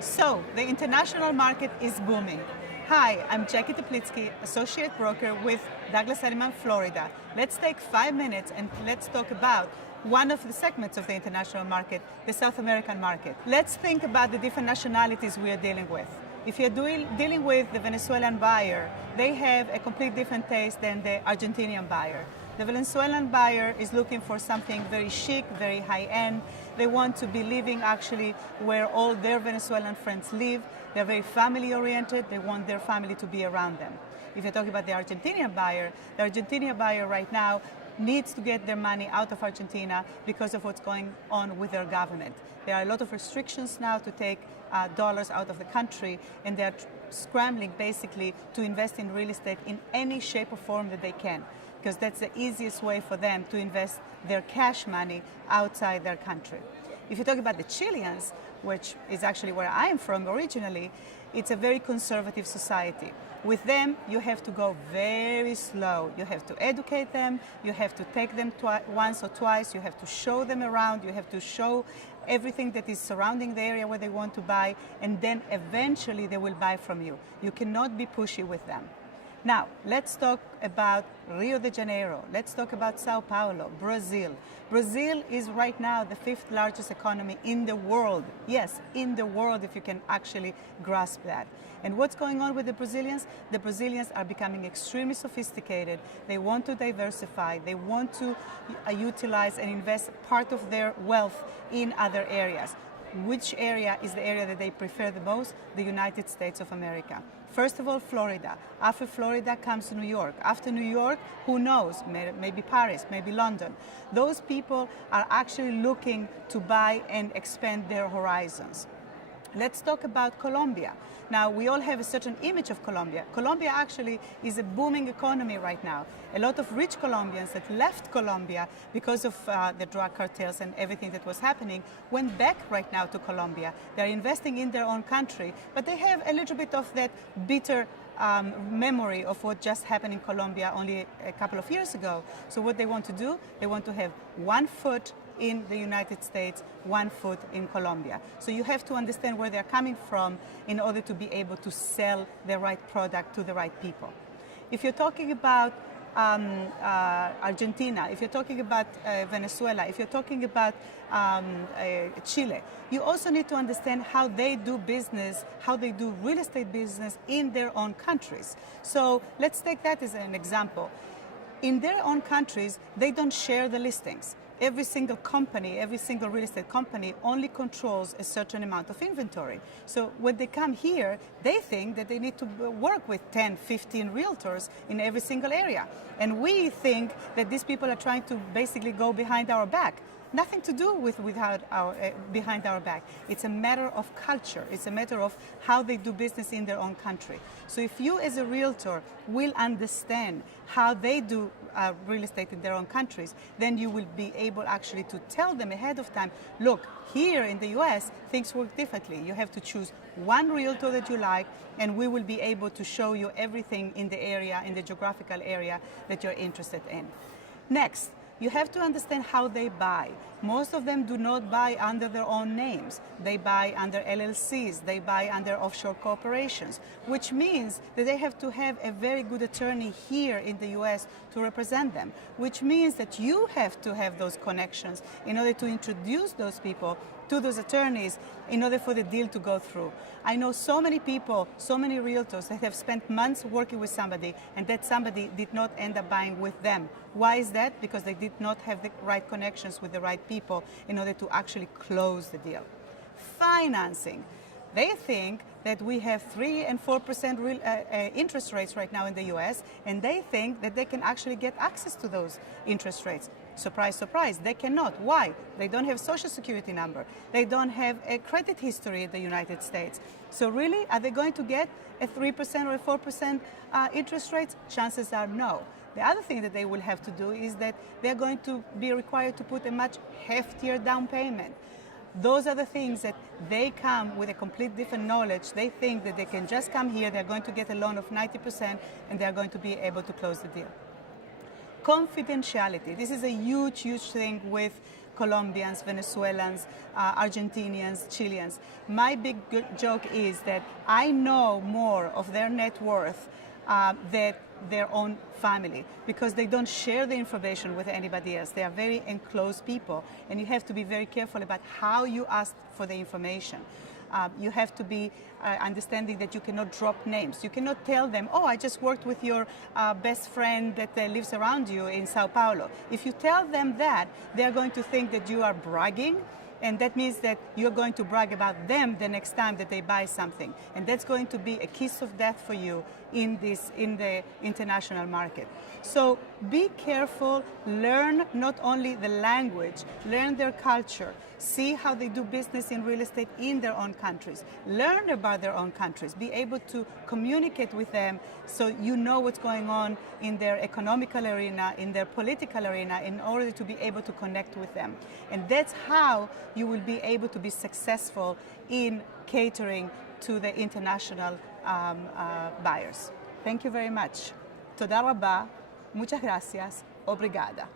So, the international market is booming. Hi, I'm Jacky Teplitzky, Associate Broker with Douglas Elliman, Florida. Let's take 5 minutes and let's talk about one of the segments of the international market, the South American market. Let's think about the different nationalities we are dealing with. If you're dealing with the Venezuelan buyer, they have a complete different taste than the Argentinian buyer. The Venezuelan buyer is looking for something very chic, very high-end. They want to be living actually where all their Venezuelan friends live. They're very family-oriented. They want their family to be around them. If you're talking about the Argentinian buyer right now needs to get their money out of Argentina because of what's going on with their government. There are a lot of restrictions now to take dollars out of the country, and they're scrambling basically to invest in real estate in any shape or form that they can, because that's the easiest way for them to invest their cash money outside their country. If you talk about the Chileans, which is actually where I am from originally, it's a very conservative society. With them, you have to go very slow. You have to educate them, you have to take them once or twice, you have to show them around, you have to show everything that is surrounding the area where they want to buy, and then eventually they will buy from you. You cannot be pushy with them. Now, let's talk about Rio de Janeiro. Let's talk about Sao Paulo, Brazil. Brazil is right now the 5th largest economy in the world. Yes, in the world, if you can actually grasp that. And what's going on with the Brazilians? The Brazilians are becoming extremely sophisticated. They want to diversify. They want to utilize and invest part of their wealth in other areas. Which area is the area that they prefer the most? The United States of America. First of all, Florida. After Florida comes New York. After New York, who knows? Maybe Paris, maybe London. Those people are actually looking to buy and expand their horizons. Let's talk about Colombia. Now, we all have a certain image of Colombia. Colombia actually is a booming economy right now. A lot of rich Colombians that left Colombia because of the drug cartels and everything that was happening went back right now to Colombia. They're investing in their own country, but they have a little bit of that bitter memory of what just happened in Colombia only a couple of years ago. So what they want to do, they want to have one foot in the United States, one foot in Colombia. So you have to understand where they're coming from in order to be able to sell the right product to the right people. If you're talking about Argentina, if you're talking about Venezuela, if you're talking about Chile, you also need to understand how they do business, how they do real estate business in their own countries. So let's take that as an example. In their own countries, they don't share the listings. Every single company, every single real estate company only controls a certain amount of inventory. So when they come here, they think that they need to work with 10, 15 realtors in every single area. And we think that these people are trying to basically go behind our back. Nothing to do with behind our back. It's a matter of culture. It's a matter of how they do business in their own country. So if you as a realtor will understand how they do real estate in their own countries, then you will be able actually to tell them ahead of time, look, here in the US, things work differently. You have to choose one realtor that you like, and we will be able to show you everything in the area, in the geographical area that you're interested in. Next, you have to understand how they buy. Most of them do not buy under their own names. They buy under LLCs, they buy under offshore corporations, which means that they have to have a very good attorney here in the US to represent them, which means that you have to have those connections in order to introduce those people to those attorneys in order for the deal to go through. I know so many people, so many realtors that have spent months working with somebody, and that somebody did not end up buying with them. Why is that? Because they did not have the right connections with the right people in order to actually close the deal. Financing. They think that we have 3 and 4% interest rates right now in the US, and they think that they can actually get access to those interest rates. Surprise, surprise, they cannot. Why? They don't have social security number. They don't have a credit history in the United States. So really, are they going to get a 3% or a 4% interest rates? Chances are no. The other thing that they will have to do is that they're going to be required to put a much heftier down payment. Those are the things that they come with a complete different knowledge. They think that they can just come here, they're going to get a loan of 90%, and they're going to be able to close the deal. Confidentiality. This is a huge, huge thing with Colombians, Venezuelans, Argentinians, Chileans. My big joke is that I know more of their net worth than their own family, because they don't share the information with anybody else. They are very enclosed people, and you have to be very careful about how you ask for the information. You have to be understanding that you cannot drop names. You cannot tell them, oh, I just worked with your best friend that lives around you in Sao Paulo. If you tell them that, they're going to think that you are bragging, and that means that you're going to brag about them the next time that they buy something. And that's going to be a kiss of death for you in the international market. So be careful, learn not only the language, learn their culture, see how they do business in real estate in their own countries, learn about their own countries, be able to communicate with them so you know what's going on in their economical arena, in their political arena, in order to be able to connect with them. And that's how you will be able to be successful in catering to the international buyers. Thank you very much. Toda rabba, muchas gracias, obrigada.